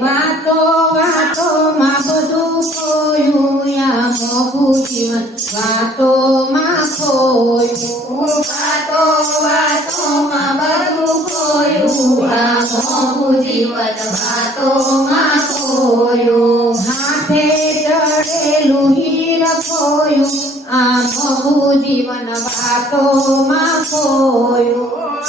વાતો વાતો માં બધું ખોયું આ પ્રભુ જીવન. વાતો માં ખોયું વાતો, વાતોમાં બધું ખોયું આ પ્રભુ જીવન. વાતોમાં ખોયું, હાથે ચડેલું હીર ખોયું, આ પ્રભુ જીવન. વાતો માં ખોયું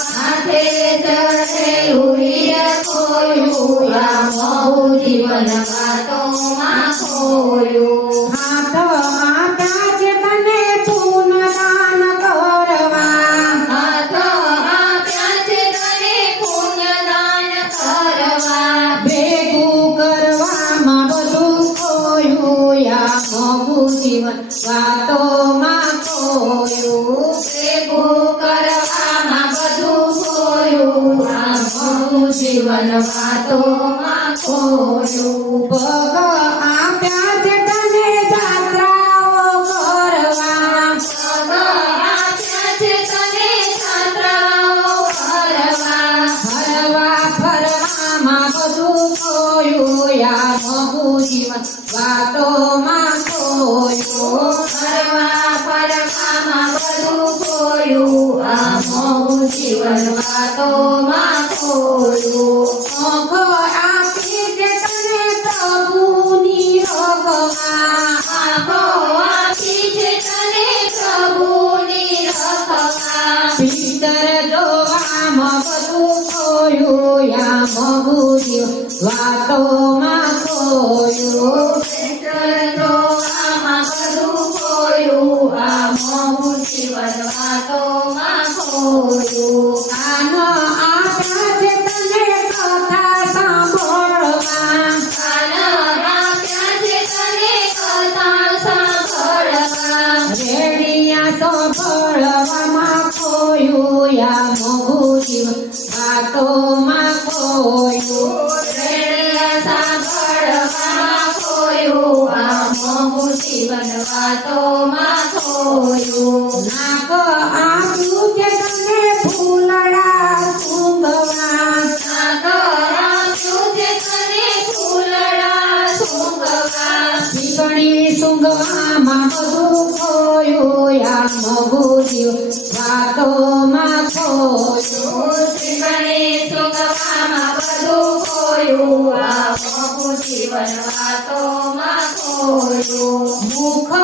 જીવન વાતોમાં ખોયું કરવામાં બધું ખોયું આ જીવન વાતોમાં ખોયું મોંઘું જીવન વાતોમાં ખોયું ઓખો આપી છે તને પ્રભુની રગમાં આંખો આપી છે તને પ્રભુની રખવા ભીતર જોવામાં બધું ખોયું આ મોગું જીવન વાતોમાં ખોયું આમાં બધું ખોયું આ મોંઘું જીવન જીવન વાતોમાં ખોયું. રેડિયા સાંભળવામાં સૂંઘવામાં બધું ખોયું આ ભૂલ્યું વાતોમાં ખોયું શ્રીમણે સુગવામાં બધું ખોયું આમ ભૂલ્યું વાતોમાં ખોયું મુખ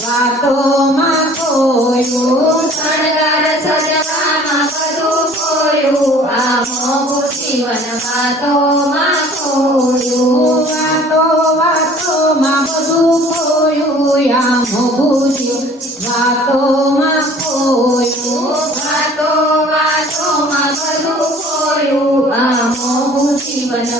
વાતોમાં ખોયું શણગાર સજવામાં બધું ખોયું. આ મોગું જીવન વાતોમાં ખોયું વાતો જીવન